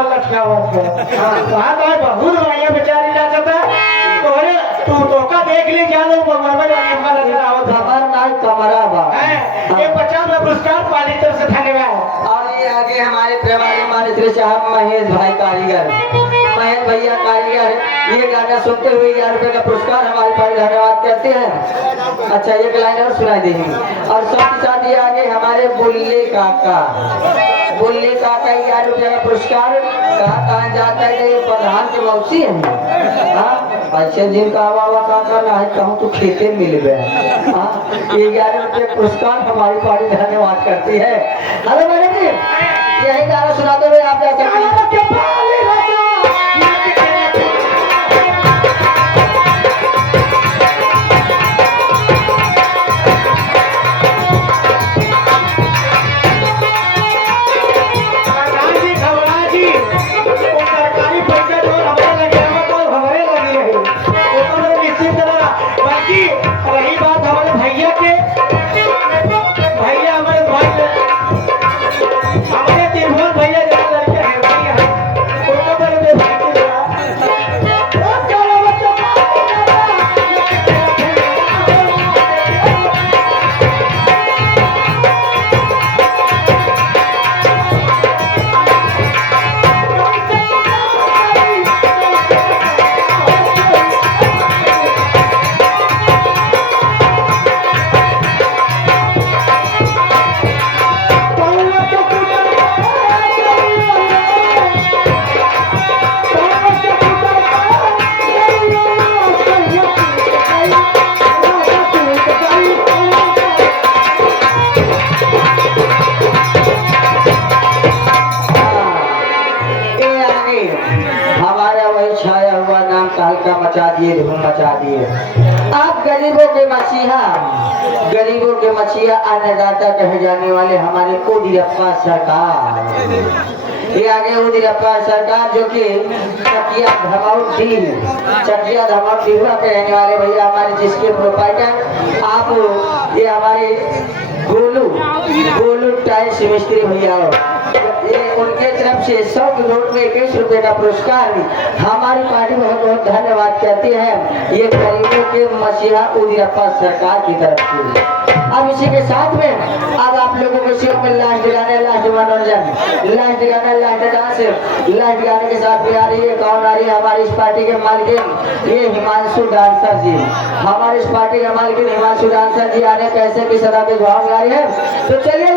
कमल लटका हुआ वहाँ तो बहुत बढ़िया बेचारी नाचत है। तोरे तू टोका देख ले क्या लोग मरमर कमर नजर आवत कमर नाच कमरा बा है। ये 50 पुरस्कार पाली तरफ से धन्यवाद। और ये आगे हमारे प्रेमानी माने श्री साहब महेश भाई कारीगर, महेश भैया कारीगर, ये गाना सुनते हुए 1000 रुपए का पुरस्कार हमारे भाई धन्यवाद कहते हैं। अच्छा एक लाइन और सुनाई देंगे। और साथ ही साथ ये आगे हमारे बुल्ले काका 1000 रुपए का पुरस्कार। कहाँ जाता है ये प्रधान के मौसी है। हाँ अच्छा जिनका हवा काका ना है कहूँ तो खेते मिल गए। हाँ ये 11 रुपए पुरस्कार हमारी पार्टी धन्यवाद करती है। हेलो मैडम जी यही गाना सुनाते हुए आप जा सकते हैं। रही बात हमारे भैया के, भैया हमारे भाई हमारे तिरभुवन भैया जैसे लड़के हैं भैया उनको बड़े भाई हमारा वही छाया हुआ नाम काल का मचा दिए धूम मचा दिए। आप गरीबों के मसीहा अन्नदाता कहे जाने वाले हमारे उदियप्पा सरकार, ये आगे उदियप्पा सरकार जो कि चकिया धमाउद्दीन पे रहने वाले भैया हमारे जिसके प्रोपाइटर आप ये हमारे गोलू टाइल्स मिस्त्री भैया ये उनके तरफ से 100 की नोट में 21 रुपए का पुरस्कार हमारी पार्टी बहुत बहुत धन्यवाद कहती है। ये गरीबों के मसीहा उदियप्पा सरकार की तरफ से। अब इसी के साथ में अब आप लोगों को सिर्फ में लास्ट गाने, लास्ट मनोरंजन, लास्ट गाना, लास्ट डांस, लास्ट गाने के साथ में आ रही है कौन आ रही है हमारी इस पार्टी के मालिक ये हिमांशु डांसर जी। हमारी इस पार्टी के मालिक हिमांशु डांसर जी आने कैसे भी सदा के जवाब आ रही है। तो चलिए